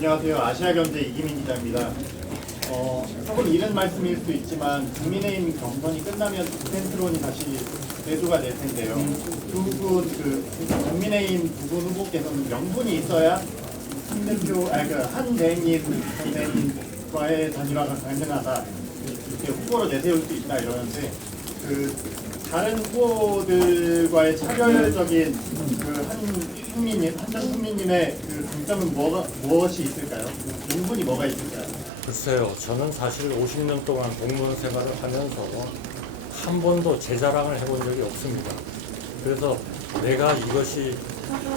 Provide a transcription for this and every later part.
안녕하세요. 아시아경제 이기민 기자입니다. 어, 조금 이른 말씀일 수 있지만 국민의힘 경선이 끝나면 디펜트론이 다시 대두가 될 텐데요. 두 분 그 국민의힘 두 분 후보께서는 명분이 있어야 한 대표, 아니 그한 대행님, 전 대행님과의 단일화가 가능하다. 이렇게 후보로 내세울 수 있다 이러는데 그 다른 후보들과의 차별적인 그한 국민님, 한전 국민님의 그 장점은 뭐가 무엇이 있을까요? 명분이 뭐가 있을까요? 글쎄요, 저는 사실 50년 동안 공무원 생활을 하면서 한 번도 제 자랑을 해본 적이 없습니다. 그래서 내가 이것이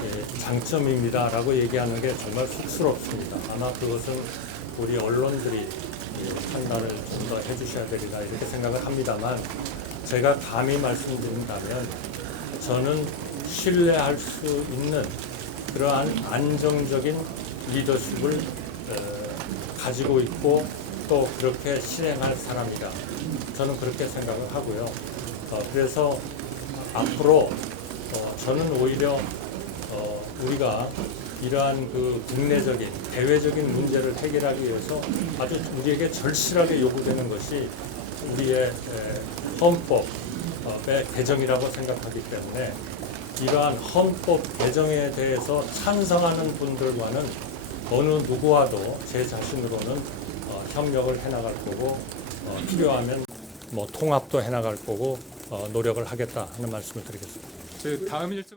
예, 장점입니다라고 얘기하는 게 정말 쑥스럽습니다. 아마 그것은 우리 언론들이 예, 판단을 좀 더 해주셔야 되리라 이렇게 생각을 합니다만 제가 감히 말씀드린다면 저는 신뢰할 수 있는 그러한 안정적인 리더십을 어, 가지고 있고 또 그렇게 실행할 사람이다. 저는 그렇게 생각을 하고요. 어, 그래서 앞으로 어, 저는 오히려 어, 우리가 이러한 그 국내적인 대외적인 문제를 해결하기 위해서 아주 우리에게 절실하게 요구되는 것이 우리의 에, 헌법의 개정이라고 생각하기 때문에 이러한 헌법 개정에 대해서 찬성하는 분들과는 어느 누구와도 제 자신으로는 어, 협력을 해나갈 거고 어, 필요하면 뭐 통합도 해나갈 거고 어, 노력을 하겠다 하는 말씀을 드리겠습니다. 그 다음 일정